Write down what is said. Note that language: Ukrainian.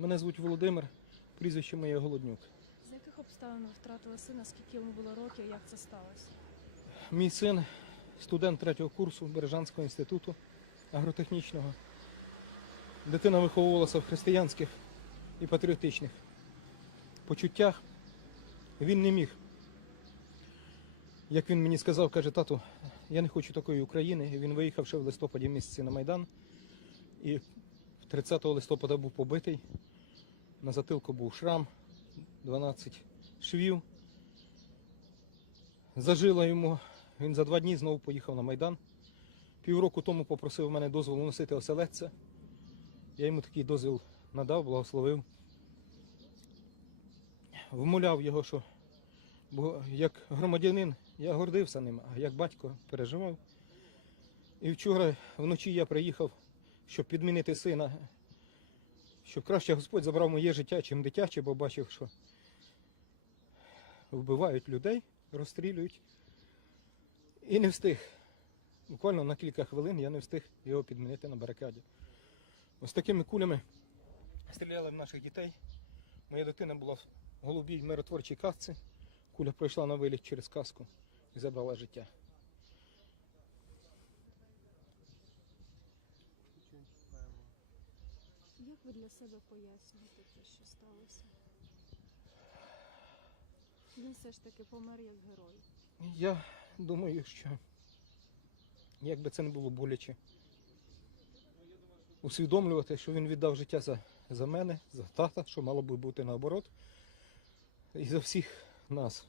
Мене звуть Володимир, прізвище моє Голоднюк. З яких обставин ви втратили сина, скільки йому було років, як це сталося? Мій син студент третього курсу Бережанського інституту агротехнічного. Дитина виховувалася в християнських і патріотичних почуттях. Він не міг. Як він мені сказав, каже, тату, я не хочу такої України. Він виїхав ще в листопаді місяці на Майдан. І 30 листопада був побитий. На затилку був шрам, 12 швів. Зажило йому. Він за два дні знову поїхав на Майдан. Півроку тому попросив мене дозволу носити оселедця. Я йому такий дозвіл надав, благословив. Вмовляв його, що бо як громадянин я гордився ним, а як батько переживав. І вчора вночі я приїхав, щоб підмінити сина, щоб краще Господь забрав моє життя, чим дитяче, бо бачив, що вбивають людей, розстрілюють. І не встиг. Буквально на кілька хвилин я не встиг його підмінити на барикаді. Ось такими кулями стріляли в наших дітей. Моя дитина була в голубій миротворчій касці. Куля пройшла на виліт через каску і забрала життя. Як ви для себе пояснюєте те, що сталося? Він все ж таки помер як герой. Я думаю, що як би це не було боляче, усвідомлювати, що він віддав життя за, за мене, за тата, що мало би бути наоборот, і за всіх нас.